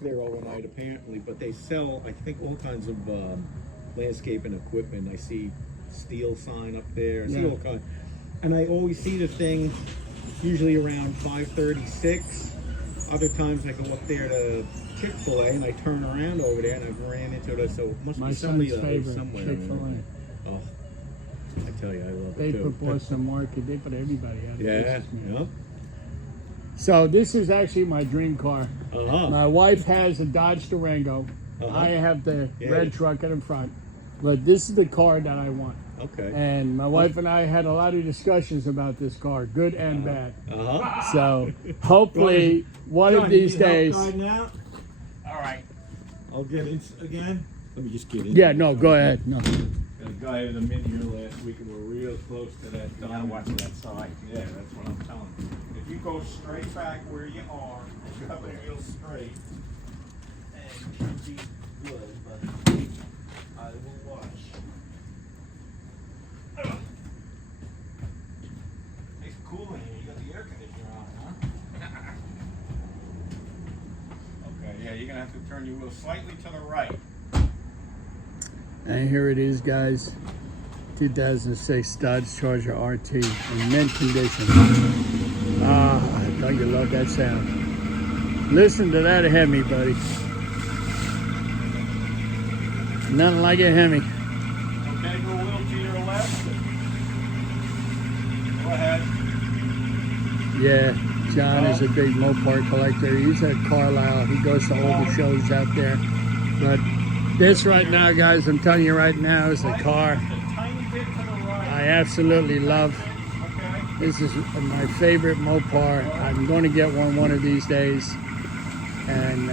there overnight apparently, but they sell, I think, all kinds of landscaping equipment. I see steel sign up there. I see all kinds, and I always see the thing usually around 5:36. Other times I go up there to Chick-fil-A and I turn around over there and I've ran into it. So it must My be somebody son's favorite, somewhere. Chick-fil-A. Oh, I tell you, I love They it too. put Boston Market. They put everybody out. Yeah, yeah. So this is actually my dream car. My wife has a Dodge Durango. I have the red truck in the front. But this is the car that I want. Okay. And my wife and I had a lot of discussions about this car, good and bad. So hopefully one of these days. All right. I'll get in again. Let me just get in. Yeah, no, go ahead. No. Got a guy in the mid here last week and we're real close to that. You gotta watch that side. Yeah, that's what I'm telling you. If you go straight back where you are, you have it real straight, and you should be good, but I will watch. It's cool in here. You got the air conditioner on, huh? Okay, yeah, you're gonna have to turn your wheel slightly to the right. And here it is, guys. 2006 Dodge Charger RT in mint condition. Don't you love that sound? Listen to that HEMI, buddy. Nothing like a HEMI. Okay, go a little to your left. Go ahead. Yeah, John is a big Mopar collector. He's at Carlisle. He goes to all the shows out there. But this right now, guys, I'm telling you right now, is the car I absolutely love. This is my favorite Mopar. I'm going to get one of these days. And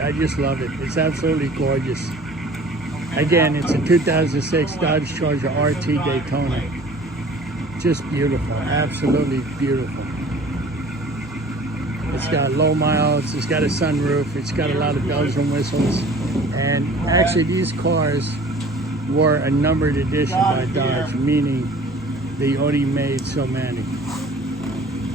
I just love it. It's absolutely gorgeous. Again, it's a 2006 Dodge Charger RT Daytona. Just beautiful, absolutely beautiful. It's got low miles, it's got a sunroof, it's got a lot of bells and whistles. And actually these cars were a numbered edition by Dodge, meaning they only made so many.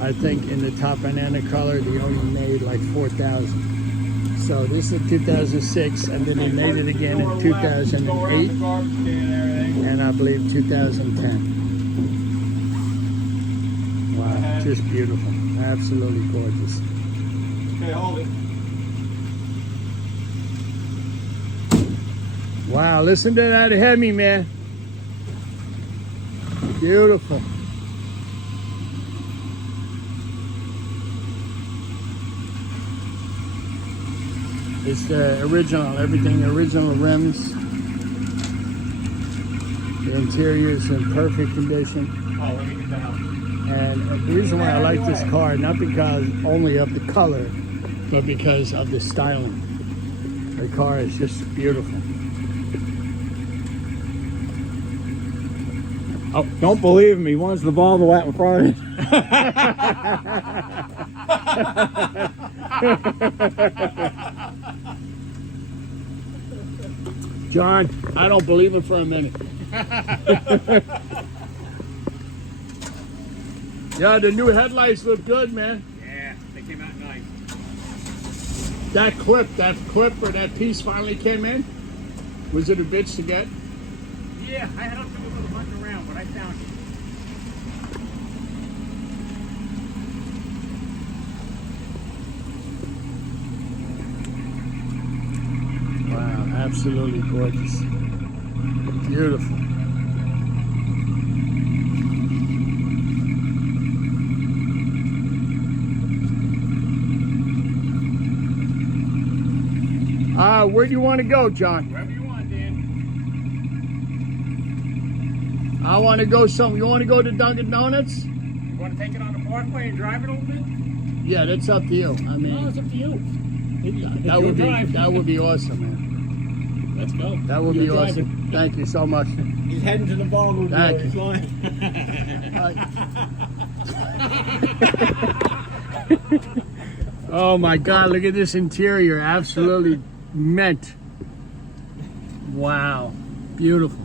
I think in the top banana color, they only made like 4,000. So this is 2006, and then they made it again in 2008, and I believe 2010. Wow, just beautiful, absolutely gorgeous. Okay, hold it. Wow, listen to that HEMI, man. Beautiful. It's the original, everything original rims. The interior is in perfect condition. Oh, let me get down. And the reason why I like this car, not because only of the color, but because of the styling. The car is just beautiful. Oh, don't believe me. Once the Volvo out in front of it. John, I don't believe it for a minute. Yeah, the new headlights look good, man. Yeah, they came out nice. That clip or that piece finally came in. Was it a bitch to get? Yeah, I had to do a little hunt around, but I found it. Wow, absolutely gorgeous. Beautiful. Where do you want to go, John? Wherever you want, Dan. I want to go somewhere. You want to go to Dunkin' Donuts? You want to take it on the parkway and drive it a little bit? Yeah, that's up to you. I mean, No, it's up to you. that would be awesome, man. Let's go. That would be awesome. Thank you so much. He's heading to the Volvo. Thank you. Oh my God! Look at this interior. Absolutely mint. Wow, beautiful.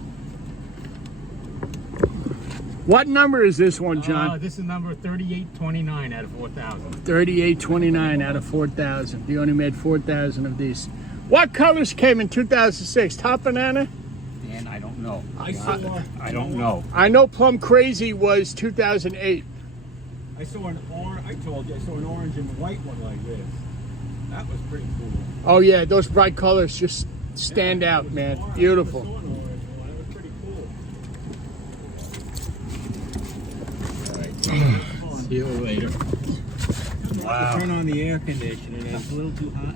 What number is this one, John? This is number 3829 out of 4,000. 3829 out of 4,000. You only made 4,000 of these. What colors came in 2006? Top banana? And I don't know. I saw. I don't know. I know Plum Crazy was 2008. I saw an orange. I told you I saw an orange and white one like this. That was pretty cool. Oh yeah, those bright colors just stand Yeah, out, it was man. orange. Beautiful. I saw an orange one. It was pretty cool. See you later. Wow. Turn on the air conditioner. It's a little too hot.